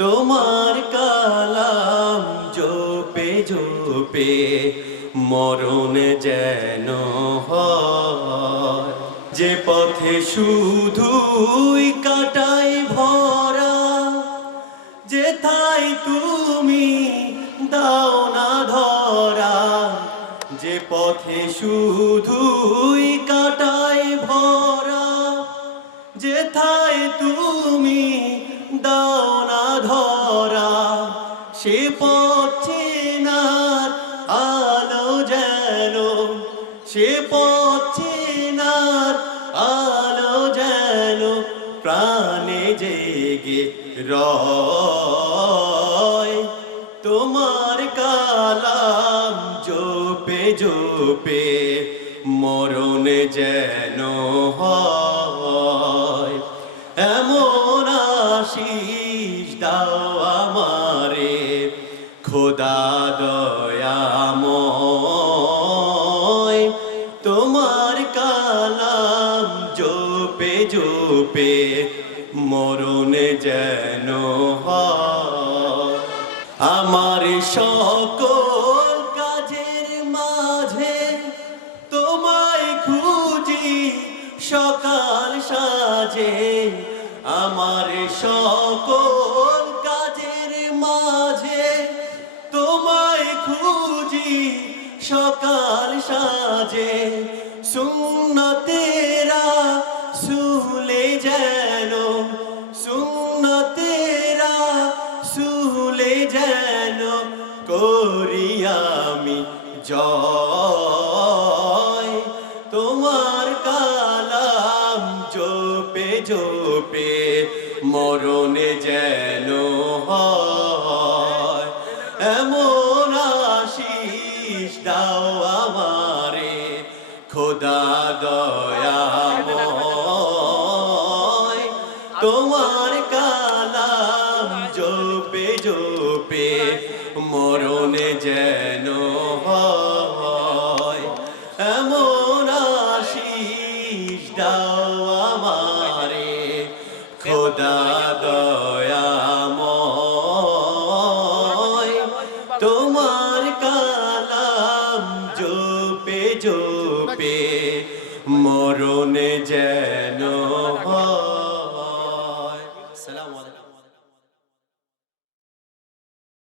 তোমার কালাম জোপে জোপে মরণ যেন যে পথে শুধুই কাটাই ভরা যেথায় তুমি দাও না ধরা, যে পথে শুধুই কাটাই ভরা যেথায় তুমি দাও ধরা, সে পথে নার আলো যেন, সে পথে নার আলো যেন প্রাণে জেগে রয়। তোমার কালাম জোপে জোপে মরণ যেন হয়, এমন আশিস দাও আমারে, খোদা দয়াময়। তোমার কালাম জোপে জোপে মরণ যেন আমার সকল কাজের মাঝে তোমায় খুঁজি সকাল সাজে। আমার সকল কাজের মাঝে তোমায় খুঁজি সকাল সাজে। সুন্নতেরা সুলে যেন, সুন্নতেরা সুলে যেন করি আমি জয়। জোপে মরণে যেন এমন আশিস দাও আমারে, খোদা দয়াময় তোমার কালাম জোপে জোপে মরণে যেন খোদা দয়াময় তোমার কালাম জোপে জোপে মরণে যেন